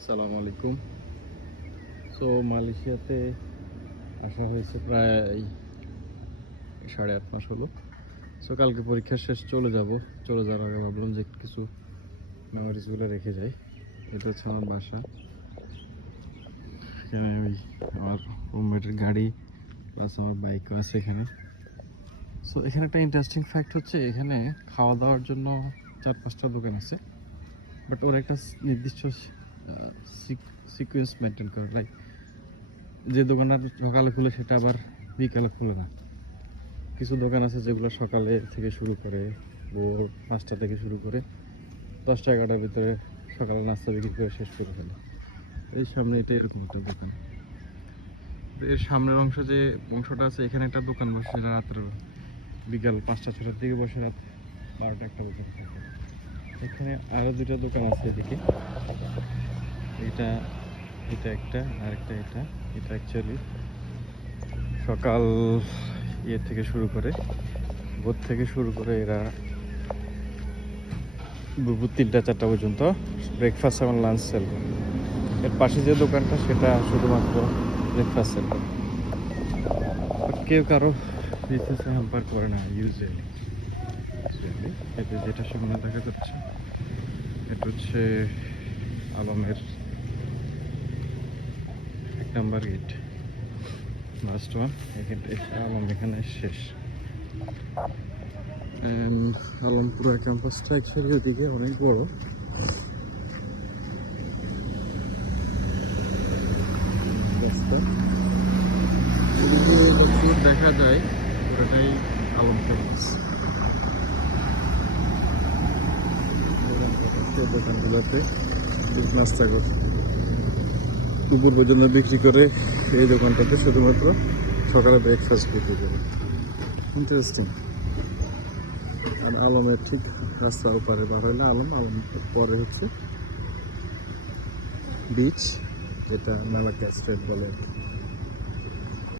আসসালামু আলাইকুম। সো মালয়েশিয়াতে আসা হয়েছে প্রায় 8.5 মাস হলো। সো কালকে পরীক্ষা শেষ, চলে যাওয়ার আগে ভাবলাম যে কিছু মেমোরিজগুলো রেখে যাই। এটা হচ্ছে আমার বাসা। এখানে আমার রুমমেটের গাড়ি প্লাস আমার বাইকও আছে এখানে। সো এখানে একটা ইন্টারেস্টিং ফ্যাক্ট হচ্ছে, এখানে খাওয়া দাওয়ার জন্য 4-5টা দোকান আছে, বাট ওরা একটা নির্দিষ্ট সিকোয়েন্স মেনটেন করে। লাইক যে দোকানটা সকালে খুলে সেটা আবার বিকালে খুলে না। কিছু দোকান আছে যেগুলো সকালে থেকে শুরু করে, ভোর 5টা থেকে শুরু করে 10টা-11টার ভিতরে সকালে নাস্তা বিক্রি করে শেষ করে ফেলে। এই সামনে এটা এরকম একটা দোকান। এর সামনের অংশটা আছে, এখানে একটা দোকান বসে, সেটা রাত্র বিকাল 5টা-6টার দিকে বসে, রাত 12টা একটা দোকান থাকে। এখানে আরও 2টা দোকান আছে এদিকে। এটা এটা একটা, আরেকটা এটা অ্যাকচুয়ালি সকাল থেকে শুরু করে, ভোর থেকে শুরু করে এরা দুপুর 3টা-4টা পর্যন্ত ব্রেকফাস্ট এবং লাঞ্চ সেল করে। এর পাশে যে দোকানটা সেটা শুধুমাত্র ব্রেকফাস্ট সেল করে। কেউ কারো বিজনেসে হ্যাম্পার করে না ইউজুয়ালি। এতে যেটা সামনে দেখা যাচ্ছে এটা হচ্ছে আলমের 1 number gate, last one. Alam এখানে শেষ। আলমপুরা ক্যাম্পাসটা অ্যাকচুয়ালি ওদিকে অনেক বড়। রাস্তা যতদূর দেখা যায় পুরোটাই আলম ক্যাম্পাস। দোকানগুলোতে নাস্তা করে দুপুর পর্যন্ত বিক্রি করে, এই দোকানটাতে শুধুমাত্র সকালে ব্রেকফাস্ট বিক্রি করে। ইন্টারেস্টিং। আর আলমের ঠিক রাস্তার ওপারে বার হইলে আলম পরে হচ্ছে বিচ, যেটা মেলাকা স্ট্রিট বলে।